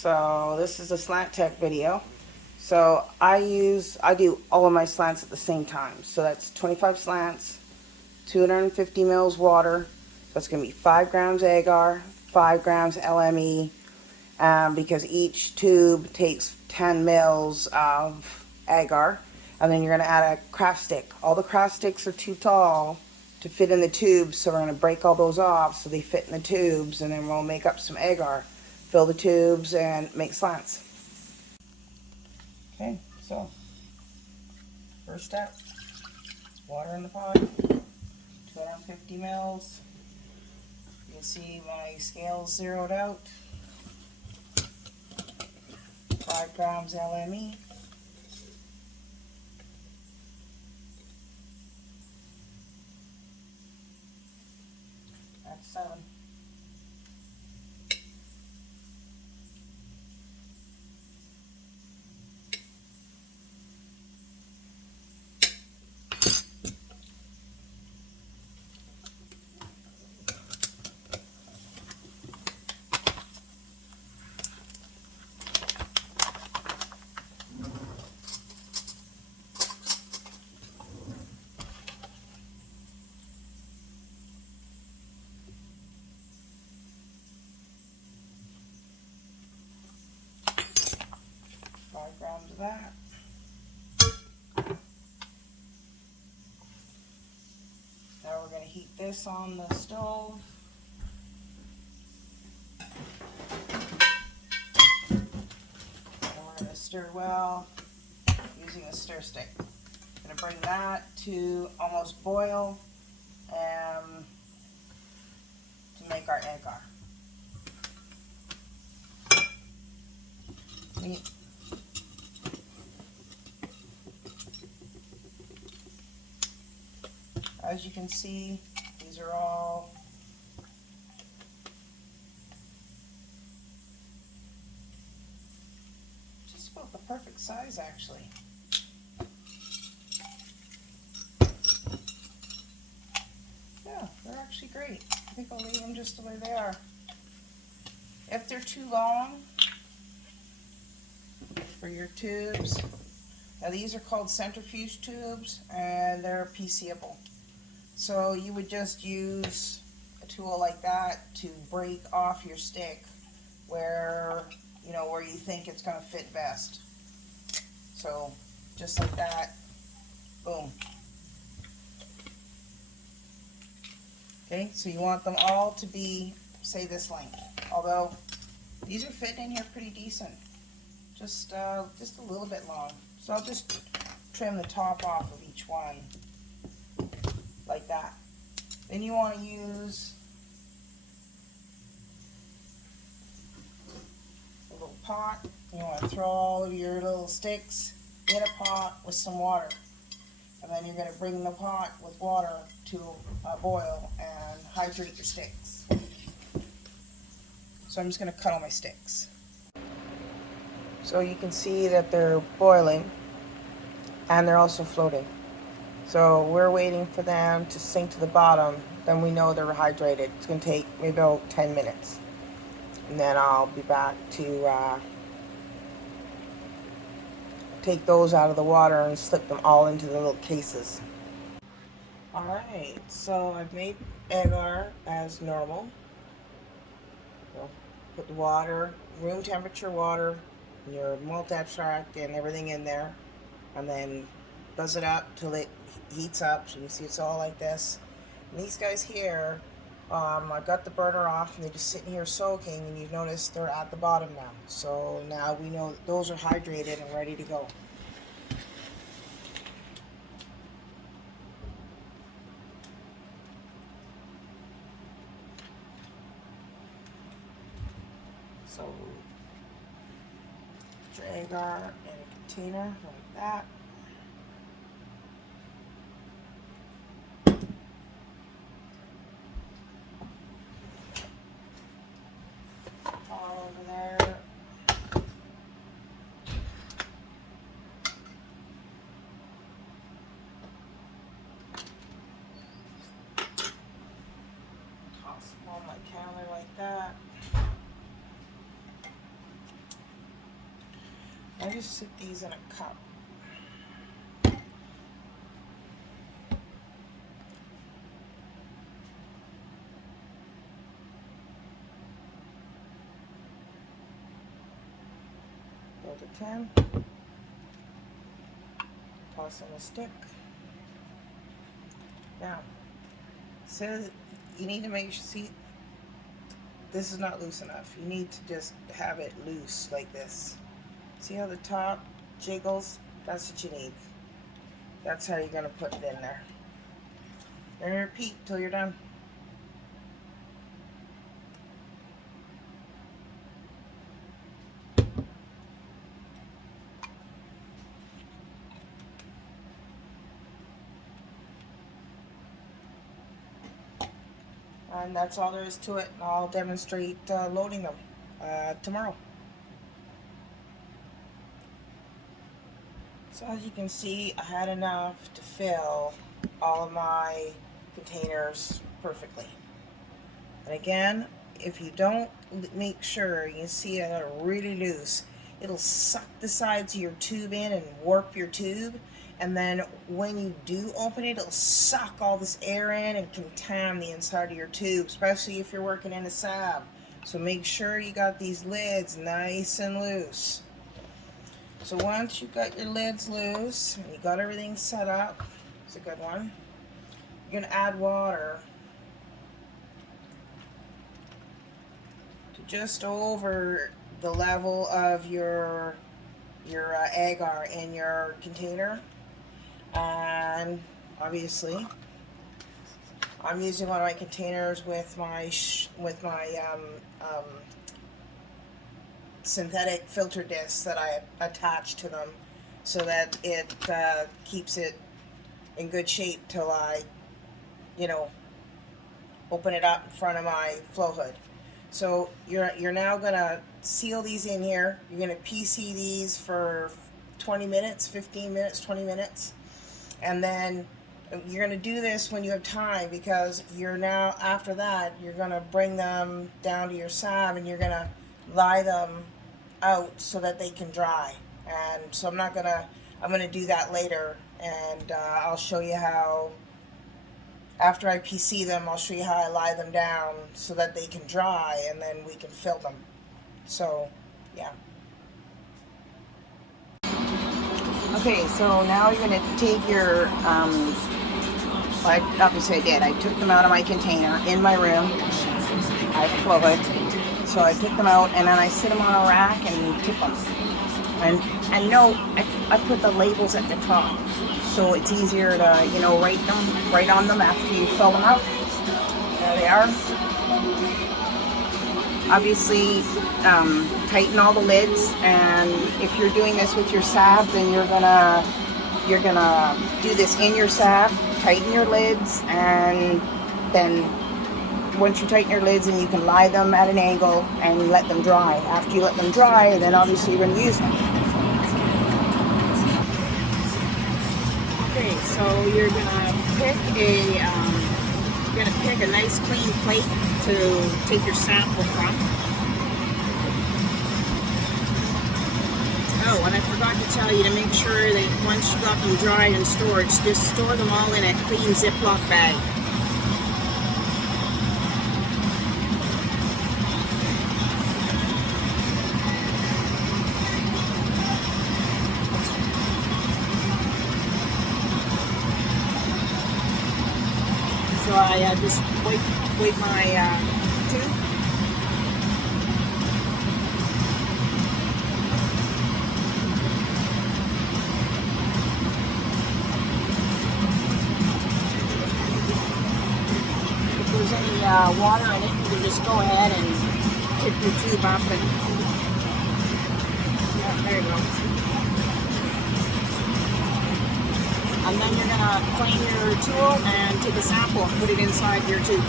So this is a slant tech video. So I do all of my slants at the same time. So that's 25 slants, 250 mils water. So it's going to be 5 grams agar, 5 grams LME, because each tube takes 10 mils of agar. And then you're going to add a craft stick. All the craft sticks are too tall to fit in the tubes, so we're going to break all those off so they fit in the tubes, and then we'll make up some agar, fill the tubes, and make slants. Okay, so first step, water in the pot, 250 mils. You can see my scale's zeroed out. 5 grams LME. That's 7. Grams of that. Now we're going to heat this on the stove. And we're going to stir well using a stir stick. I'm going to bring that to almost boil to make our agar. As you can see, these are all just about the perfect size, actually. Yeah, they're actually great. I think I'll leave them just the way they are. If they're too long for your tubes, now these are called centrifuge tubes, and they're PCable. So you would just use a tool like that to break off your stick where you think it's going to fit best. So just like that, boom. Okay, so you want them all to be, say, this length. Although these are fitting in here pretty decent, just a little bit long. So I'll just trim the top off of each one. Like that. Then you want to use a little pot. You want to throw all of your little sticks in a pot with some water. And then you're going to bring the pot with water to a boil and hydrate your sticks. So I'm just going to cut all my sticks. So you can see that they're boiling and they're also floating. So we're waiting for them to sink to the bottom, then we know they're hydrated. It's going to take maybe about 10 minutes. And then I'll be back to take those out of the water and slip them all into the little cases. Alright, so I've made agar as normal. So put the water, room temperature water, your malt extract and everything in there. And then buzz it up till it heats up. So you can see it's all like this. And these guys here, I got the burner off and they're just sitting here soaking, and you notice they're at the bottom now. So now we know those are hydrated and ready to go. So put your agar in a container like that. All over there. Toss them on my counter like that. I just sit these in a cup. Go to 10. Toss in a stick. Now, it says you need to make sure, see, this is not loose enough. You need to just have it loose like this. See how the top jiggles? That's what you need. That's how you're going to put it in there. And repeat till you're done. And that's all there is to it. I'll demonstrate loading them tomorrow. So as you can see, I had enough to fill all of my containers perfectly. And again, if you don't make sure, you can see it really loose, it'll suck the sides of your tube in and warp your tube. And then when you do open it, it'll suck all this air in and contaminate the inside of your tube, especially if you're working in a SAB. So make sure you got these lids nice and loose. So once you've got your lids loose and you got everything set up, it's a good one, you're going to add water to just over the level of your agar in your container. And obviously I'm using one of my containers with my synthetic filter discs that I attach to them, so that it keeps it in good shape till I, open it up in front of my flow hood. So you're now gonna seal these in here. You're gonna PC these for 20 minutes, 15 minutes, 20 minutes. And then you're going to do this when you have time, because you're now, after that, you're going to bring them down to your SAB and you're going to lie them out so that they can dry. And so I'm going to do that later, and I'll show you how, after I PC them, I'll show you how I lie them down so that they can dry, and then we can fill them. So, yeah. Okay, so now you're going to take your, obviously I did. I took them out of my container in my room. I flow it. So I took them out, and then I sit them on a rack and tip them. And I put the labels at the top, so it's easier to, write on them after you fill them out. There they are. Obviously, tighten all the lids, and if you're doing this with your SAB, then you're gonna do this in your SAB. Tighten your lids, and then once you tighten your lids, and you can lie them at an angle and let them dry. After you let them dry, then obviously you're gonna use them. Okay, so you're gonna pick a nice clean plate to take your sample from. Oh, and I forgot to tell you to make sure that once you got them dried and stored, just store them all in a clean Ziploc bag. So I just wipe my tube. If there's any water in it, you can just go ahead and tip your tube up and, yeah, there you go. And then you're going to clean your tool and take a sample and put it inside your tube.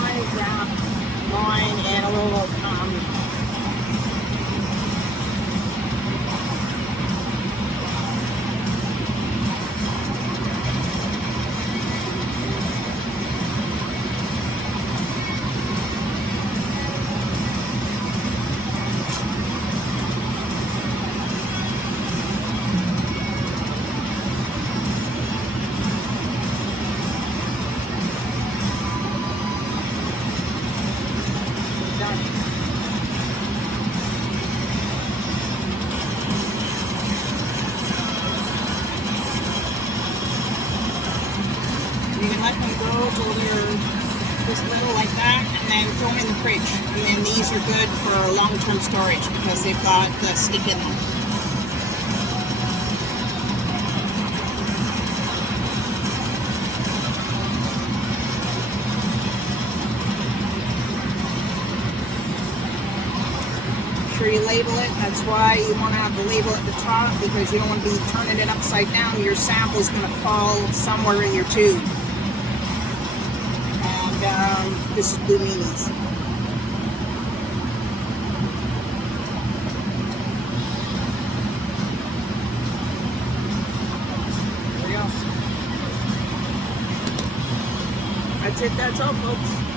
size line and a little you can let them go till they're just little like that, and then throw them in the fridge. And then these are good for long-term storage because they've got the stick in them. Sure you label it. That's why you want to have the label at the top, because you don't want to be turning it upside down. Your sample is going to fall somewhere in your tube. And this is Blue Meanies. There we go. That's it. That's all, folks.